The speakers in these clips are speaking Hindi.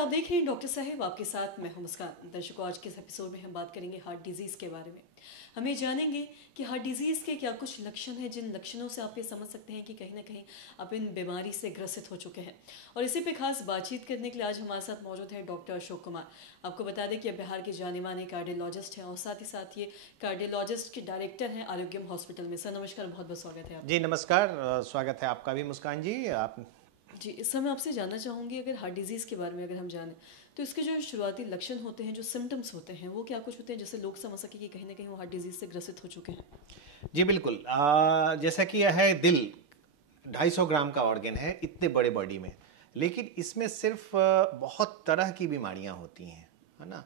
आप देख रहे हैं डॉक्टर साहब, आपके साथ मैं हूं मुस्कान। दर्शकों, आज के इस एपिसोड में हम बात करेंगे हार्ट डिजीज़ के बारे में। हम ये जानेंगे कि हार्ट डिजीज़ के क्या कुछ लक्षण हैं, जिन लक्षणों से आप ये समझ सकते हैं कि कहीं ना कहीं आप इन बीमारी से ग्रसित हो चुके हैं। और इसी पे खास बातचीत करने के लिए आज हमारे साथ मौजूद है डॉक्टर अशोक कुमार। आपको बता दें कि बिहार के जाने माने कार्डियोलॉजिस्ट हैं और साथ ही साथ ये कार्डियोलॉजिस्ट के डायरेक्टर हैं आरोग्यम हॉस्पिटल में। सर नमस्कार, बहुत बहुत स्वागत है आपका। जी नमस्कार। स्वागत है आपका भी मुस्कान जी। आप जी, इस समय आपसे जानना चाहूँगी, अगर हार्ट डिजीज़ के बारे में अगर हम जानें तो इसके जो शुरुआती लक्षण होते हैं, जो सिम्टम्स होते हैं, वो क्या कुछ होते हैं जिससे लोग समझ सके कि कहीं ना कहीं वो हार्ट डिजीज़ से ग्रसित हो चुके हैं। जी बिल्कुल। जैसा कि यह है दिल 250 ग्राम का ऑर्गन है इतने बड़े बॉडी में, लेकिन इसमें सिर्फ बहुत तरह की बीमारियां होती हैं, है ना।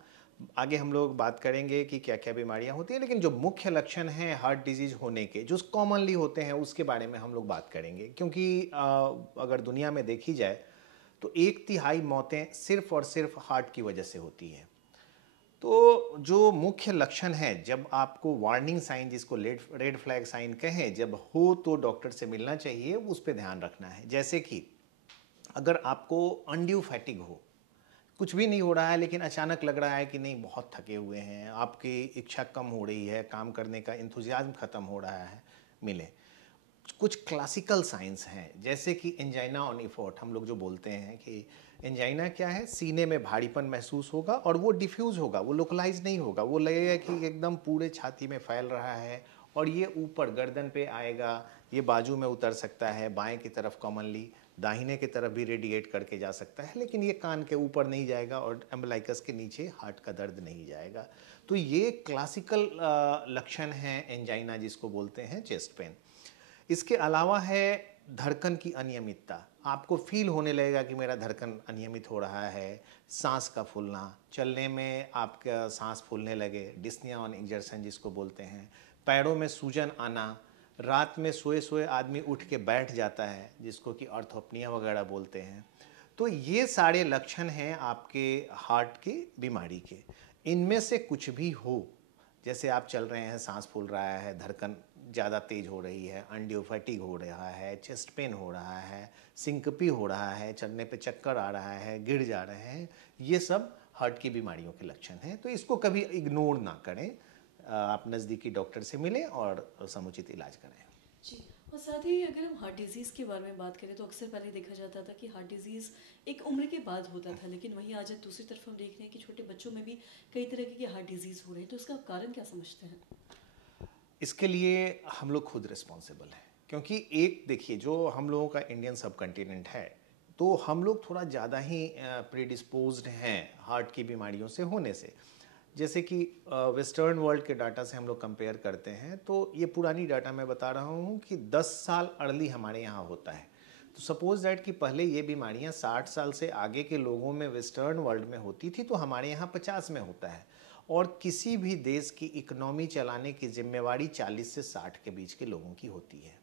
आगे हम लोग बात करेंगे कि क्या क्या बीमारियां होती हैं, लेकिन जो मुख्य लक्षण हैं हार्ट डिजीज होने के जो कॉमनली होते हैं उसके बारे में हम लोग बात करेंगे। क्योंकि अगर दुनिया में देखी जाए तो 1/3 मौतें सिर्फ और सिर्फ हार्ट की वजह से होती हैं। तो जो मुख्य लक्षण है, जब आपको वार्निंग साइन जिसको रेड फ्लैग साइन कहें जब हो तो डॉक्टर से मिलना चाहिए, उस पर ध्यान रखना है। जैसे कि अगर आपको अनड्यू फैटिग हो, कुछ भी नहीं हो रहा है लेकिन अचानक लग रहा है कि नहीं बहुत थके हुए हैं, आपकी इच्छा कम हो रही है, काम करने का इंथुजियाज्म खत्म हो रहा है, मिले। कुछ क्लासिकल साइंस हैं जैसे कि एंजाइना ऑन इफोर्ट, हम लोग जो बोलते हैं कि एंजाइना क्या है, सीने में भारीपन महसूस होगा और वो डिफ्यूज होगा, वो लोकलाइज नहीं होगा, वो लगेगा कि एकदम पूरे छाती में फैल रहा है और ये ऊपर गर्दन पे आएगा, ये बाजू में उतर सकता है, बाएं की तरफ कॉमनली, दाहिने की तरफ भी रेडिएट करके जा सकता है, लेकिन ये कान के ऊपर नहीं जाएगा और एम्बलाइकस के नीचे हार्ट का दर्द नहीं जाएगा। तो ये क्लासिकल लक्षण हैं एंजाइना जिसको बोलते हैं चेस्ट पेन। इसके अलावा है धड़कन की अनियमितता, आपको फील होने लगेगा कि मेरा धड़कन अनियमित हो रहा है, सांस का फूलना, चलने में आपका सांस फूलने लगे, डिस्निया ऑन एग्जर्शन जिसको बोलते हैं, पैरों में सूजन आना, रात में सोए सोए आदमी उठ के बैठ जाता है जिसको कि ऑर्थोपनिया वगैरह बोलते हैं। तो ये सारे लक्षण हैं आपके हार्ट की बीमारी के। इनमें से कुछ भी हो, जैसे आप चल रहे हैं सांस फूल रहा है, धड़कन ज़्यादा तेज हो रही है, अनड्यू फैटिग हो रहा है, चेस्ट पेन हो रहा है, सिंकपी हो रहा है, चलने पे चक्कर आ रहा है, गिर जा रहे हैं, ये सब हार्ट की बीमारियों के लक्षण हैं। तो इसको कभी इग्नोर ना करें, आप नज़दीकी डॉक्टर से मिलें और समुचित इलाज करें। जी, और साथ ही अगर हम हार्ट डिजीज़ के बारे में बात करें तो अक्सर पहले देखा जाता था कि हार्ट डिजीज़ एक उम्र के बाद होता था, लेकिन वहीं आज दूसरी तरफ हम देख रहे हैं कि छोटे बच्चों में भी कई तरह के हार्ट डिजीज़ हो रहे हैं। तो इसका आप कारण क्या समझते हैं? इसके लिए हम लोग खुद रिस्पॉन्सिबल हैं, क्योंकि एक देखिए, जो हम लोगों का इंडियन सब कॉन्टिनेंट है, तो हम लोग थोड़ा ज़्यादा ही प्रीडिस्पोज्ड हैं हार्ट की बीमारियों से होने से। जैसे कि वेस्टर्न वर्ल्ड के डाटा से हम लोग कंपेयर करते हैं तो ये पुरानी डाटा मैं बता रहा हूँ कि 10 साल अर्ली हमारे यहाँ होता है। तो सपोज दैट कि पहले ये बीमारियाँ 60 साल से आगे के लोगों में वेस्टर्न वर्ल्ड में होती थी, तो हमारे यहाँ 50 में होता है। और किसी भी देश की इकोनॉमी चलाने की जिम्मेवारी 40 से 60 के बीच के लोगों की होती है।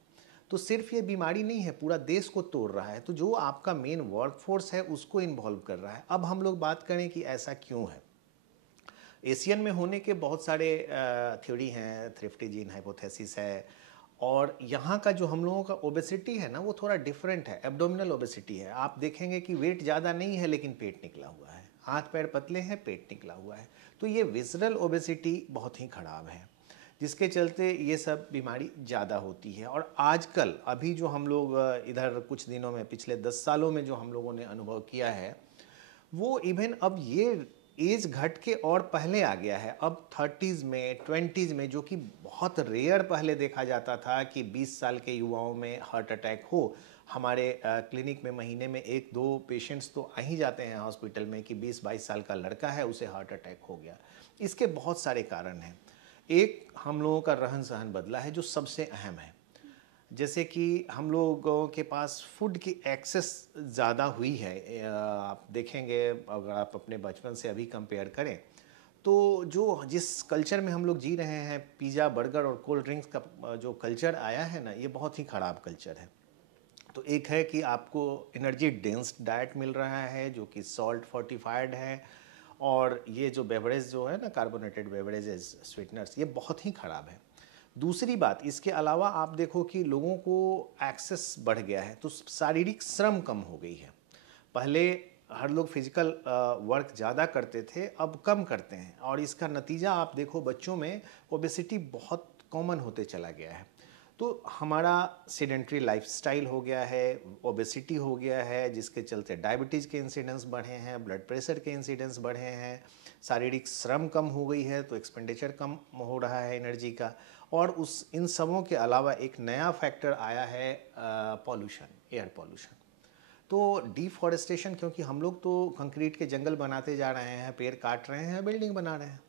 तो सिर्फ ये बीमारी नहीं है, पूरा देश को तोड़ रहा है, तो जो आपका मेन वर्कफोर्स है उसको इन्वॉल्व कर रहा है। अब हम लोग बात करें कि ऐसा क्यों है। एशियन में होने के बहुत सारे थ्योरी हैं, थ्रिफ्टी जीन हाइपोथेसिस है। और यहाँ का जो हम लोगों का ओबेसिटी है ना, वो थोड़ा डिफरेंट है, एब्डोमिनल ओबेसिटी है। आप देखेंगे कि वेट ज़्यादा नहीं है लेकिन पेट निकला हुआ है, हाथ पैर पतले हैं, पेट निकला हुआ है। तो ये विसरल ओबेसिटी बहुत ही खराब है, जिसके चलते ये सब बीमारी ज़्यादा होती है। और आजकल अभी जो हम लोग इधर कुछ दिनों में, पिछले 10 सालों में जो हम लोगों ने अनुभव किया है, वो इवन अब ये एज घट के और पहले आ गया है। अब 30s में, 20s में, जो कि बहुत रेयर पहले देखा जाता था कि 20 साल के युवाओं में हार्ट अटैक हो। हमारे क्लिनिक में महीने में 1-2 पेशेंट्स तो आ ही जाते हैं हॉस्पिटल में कि 20-22 साल का लड़का है, उसे हार्ट अटैक हो गया। इसके बहुत सारे कारण हैं। एक, हम लोगों का रहन सहन बदला है जो सबसे अहम है। जैसे कि हम लोगों के पास फूड की एक्सेस ज़्यादा हुई है। आप देखेंगे, अगर आप अपने बचपन से अभी कंपेयर करें तो जो जिस कल्चर में हम लोग जी रहे हैं, पिज़्ज़ा बर्गर और कोल्ड ड्रिंक्स का जो कल्चर आया है ना, ये बहुत ही ख़राब कल्चर है। तो एक है कि आपको एनर्जी डेंस डाइट मिल रहा है जो कि सॉल्ट फोर्टिफाइड है, और ये जो बेवरेज जो है ना, कार्बोनेटेड बेवरेजेस, स्वीटनर्स, ये बहुत ही ख़राब है। दूसरी बात, इसके अलावा आप देखो कि लोगों को एक्सेस बढ़ गया है, तो शारीरिक श्रम कम हो गई है। पहले हर लोग फिजिकल वर्क ज़्यादा करते थे, अब कम करते हैं, और इसका नतीजा आप देखो बच्चों में ओबेसिटी बहुत कॉमन होते चला गया है। तो हमारा सेडेंट्री लाइफस्टाइल हो गया है, ओबेसिटी हो गया है, जिसके चलते डायबिटीज़ के इंसिडेंस बढ़े हैं, ब्लड प्रेशर के इंसिडेंस बढ़े हैं, शारीरिक श्रम कम हो गई है तो एक्सपेंडिचर कम हो रहा है एनर्जी का, और उस इन सबों के अलावा एक नया फैक्टर आया है पॉल्यूशन, एयर पॉल्यूशन। तो डिफॉरेस्टेशन, क्योंकि हम लोग तो कंक्रीट के जंगल बनाते जा रहे हैं, पेड़ काट रहे हैं, बिल्डिंग बना रहे हैं,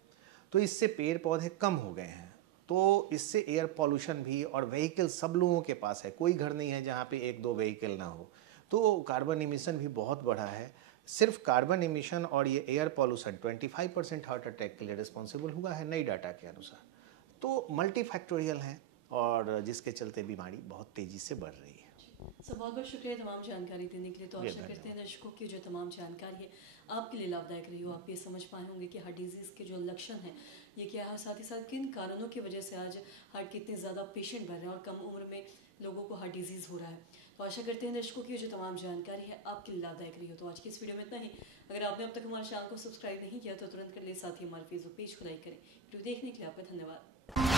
तो इससे पेड़ पौधे कम हो गए हैं, तो इससे एयर पॉल्यूशन भी, और व्हीकल सब लोगों के पास है, कोई घर नहीं है जहाँ पे एक दो व्हीकल ना हो, तो कार्बन इमिशन भी बहुत बढ़ा है। सिर्फ कार्बन इमिशन और ये एयर पॉल्यूशन 25% हार्ट अटैक के लिए रिस्पॉन्सिबल हुआ है नई डाटा के अनुसार। तो मल्टीफैक्टोरियल हैं, और जिसके चलते बीमारी बहुत तेज़ी से बढ़ रही है। सर बहुत बहुत शुक्रिया तमाम जानकारी देने के लिए। तो आशा करते हैं दर्शकों की जो तमाम जानकारी है आपके लिए लाभदायक रही हो, आप ये समझ पाए होंगे कि हार्ट डिजीज़ के जो लक्षण हैं ये क्या है, साथ ही साथ किन कारणों की वजह से आज हार्ट के इतने ज़्यादा पेशेंट बढ़ रहे हैं और कम उम्र में लोगों को हार्ट डिजीज़ हो रहा है। तो आशा करते हैं दर्शकों की जो तमाम जानकारी है आपके लिए लाभदायक रही हो। तो आज की इस वीडियो में इतना ही। अगर आपने अब तक हमारे चैनल को सब्सक्राइब नहीं किया तो तुरंत कर ले, साथ ही हमारे फेसबुक पेज को लाइक करें। वीडियो देखने के लिए आपका धन्यवाद।